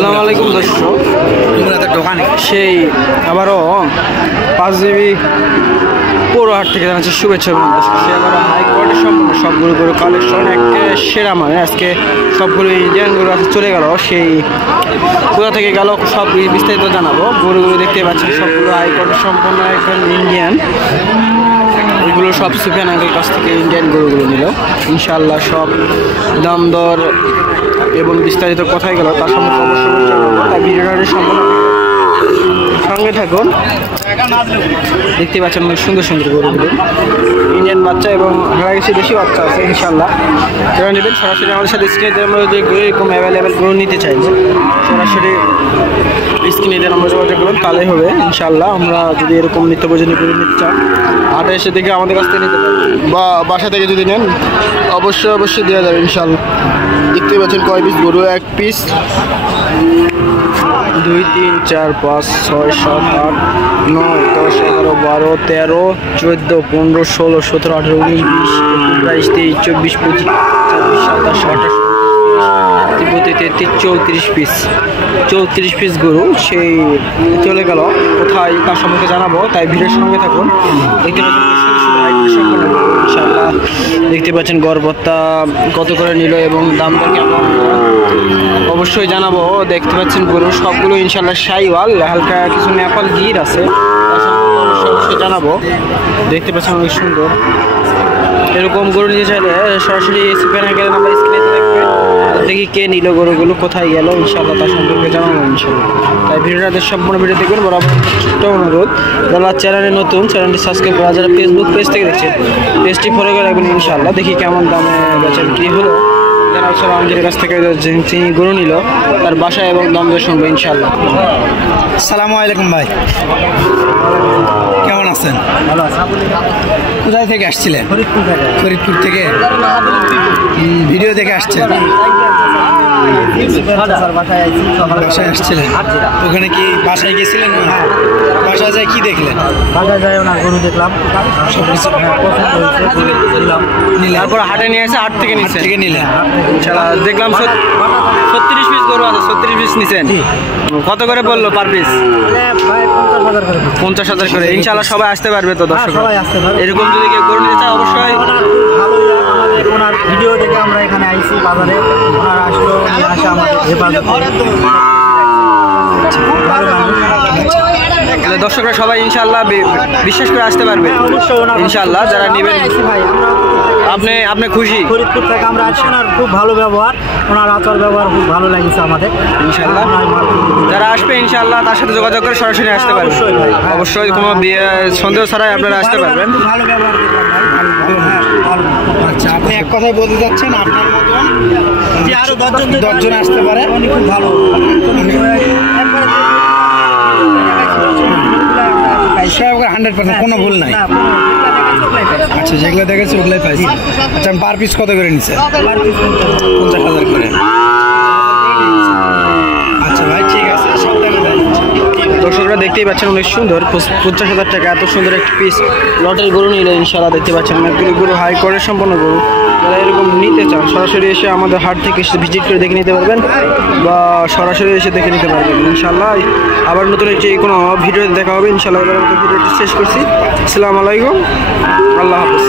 আসসালামু আলাইকুম দর্শক, সেই আবারও 5 জিবি পৌরহাট থেকে জানাচ্ছি শুভেচ্ছা। সে আবার হাইকোর্টের সম্পূর্ণ সবগুলো গরু কালেকশন একে সেরা মানে আজকে সবগুলো ইন্ডিয়ান গরু আছে চলে গেল, সেই কোথা থেকে গেল সব বিস্তারিত জানাবো। গরুগুলো দেখতে পাচ্ছেন সবগুলো হাইকোর্টের সম্পূর্ণ একদম ইন্ডিয়ান। এগুলো সব সুফিয়ান আঙ্কেল কাছ থেকে ইন্ডিয়ান গরুগুলো নিল। ইনশাআল্লাহ সব দাম দর এবং বিস্তারিত কোথায় গেল তার সম্পর্কে অবশ্যই জানাবো। তাই ভিডিওটার সম্পূর্ণ সঙ্গে থাকুন। দেখতে পাচ্ছেন অনেক সুন্দর সুন্দর গরুগুলো, ইন্ডিয়ান বাচ্চা এবং হারা কিছু বেশি বাচ্চা আছে। ইনশাআল্লাহ যারা নেবেন সরাসরি আমাদের সাথে স্ক্রিনে আমরা যদি এরকম অ্যাভেলেবেল গরু নিতে চাইলে সরাসরি স্ক্রিনে দিয়ে আমরা যোগাযোগ করুন, তাহলে হবে। ইনশাআল্লাহ আমরা যদি এরকম নিত্য প্রয়োজনীয় গরু নিতে চান হাটে এসে দেখে আমাদের কাছ থেকে নিতে পারেন, বা বাসা থেকে যদি নেন অবশ্যই দেওয়া যাবে ইনশাআল্লাহ। দেখতে পাচ্ছেন কয় পিস গরু, 1 পিস 2 3 4 5 6 7 8 9 10 11 12 13 14 15 16 17 18 19 20 22 23 24 25 26 27 28 33 34 পিস গরু সেই চলে গেল কোথায় তার সম্পর্কে জানাবো। তাই ভিডিওর সঙ্গে থাকুন। দেখতে পাচ্ছেন ইনশাআল্লাহ, দেখতে পাচ্ছেন গড়বত্তা কত করে নিল এবং দাম দর কেমন অবশ্যই জানাবো। দেখতে পাচ্ছেন গরু সবগুলো ইনশাআল্লাহ শাইওয়াল, হালকা কিছু নেপাল গির আছে, তার সম্পর্কে অবশ্যই জানাবো। দেখতে পাচ্ছেন অনেক সুন্দর। এরকম গরু নিতে চাইলে সরাসরি সুফিয়ান আঙ্কেলের নাম্বার স্ক্রিনে দেখবেন, দেখি কে নিল গরুগুলো কোথায় গেল ইনশাআল্লাহ তার সম্পর্কে জানাবো ইনশাআল্লাহ। তাই ভিডিওটা সম্পূর্ণ ভিডিও দেখবেন। বরাবর ছোট্ট অনুরোধ, যারা চ্যানেলে নতুন চ্যানেলটি সাবস্ক্রাইব করা, যারা ফেসবুক পেজ থেকে দেখছেন পেজটি ফলো করে রাখবেন ইনশাআল্লাহ। দেখি কেমন দামে বেচা বিক্রি হলো, যারা সব আমাদের কাছ থেকে তিনি গরু নিল তার বাসায় এবং দাম দর শুনবো ইনশাআল্লাহ। আসসালামু আলাইকুম ভাই, কেমন আছেন? ভালো আছেন? কোথায় থেকে আসছিলেন? ফরিদপুর থেকে ভিডিও দেখে আসছেন? বাসায় আসছিলেন? ওখানে কি বাসায় গেছিলেন? বাসায় যায় কি দেখলেন? বাসায় যায় না গরু দেখলাম, সব কিছু তারপর হাটে নিয়ে এসে হাট থেকে নিলেন। ইনশাআল্লাহ দেখলাম 36 পিস গরু আছে, 36 পিস নিছেন। কত করে বললো পার পিস? 50,000 করে। ইনশাআল্লাহ সবাই আসতে পারবে তো দর্শক? এরকম যদি কেউ গরু নিতে চায় অবশ্যই ওনার ভিডিও দেখে আমরা এখানে আইছি বাজারে, ওনারা আসলো নিয়ে আসে আমাদের দর্শকরা সবাই ইনশাআল্লাহ বিশ্বাস করে আসতে পারবে ইনশাআল্লাহ। যারা নেবেন আপনি খুশি? ফরিদপুর থেকে আমরা আছি, ওনার খুব ভালো ব্যবহার, ওনার আচার ব্যবহার খুব ভালো লাগছে আমাদের ইনশাআল্লাহ। যারা আসবে ইনশাআল্লাহ তার সাথে যোগাযোগ করে সরাসরি আসতে পারবেন অবশ্যই, কোনো সন্দেহ ছাড়াই আপনারা আসতে পারবেন। ভালো ব্যবহার দেখলাম ভাই। আচ্ছা, আপনি এক কথায় বলতে যাচ্ছেন আপনার মতন যে আরো 10 জন আসতে পারে? উনি খুব ভালো। সব 100% কোনো ভুল নাই। আচ্ছা, যেগুলো দেখেছি ওগুলাই পাইছি। আচ্ছা, আমি পার পিস কত করে নিচ্ছে? 50,000 করে। আচ্ছা ভাই, ঠিক আছে, সাবধানে দেয়। দর্শকরা দেখতেই পাচ্ছেন অনেক সুন্দর 50,000 টাকা এত সুন্দর একটি পিস লটের গরু নিলে ইনশাআল্লাহ। দেখতে পাচ্ছেন অনেকগুলো গরু হাই কোয়ালিটির সম্পন্ন গরু। যারা এরকম নিতে চান সরাসরি এসে আমাদের হাট থেকে এসে ভিজিট করে দেখে নিতে পারবেন, বা সরাসরি এসে দেখে নিতে পারবেন ইনশাআল্লাহ। আবার নতুন একটি কোনো ভিডিওতে দেখা হবে ইনশাআল্লাহ। এবার আমাদের ভিডিওটি শেষ করছি। আসসালামু আলাইকুম, আল্লাহ হাফেজ।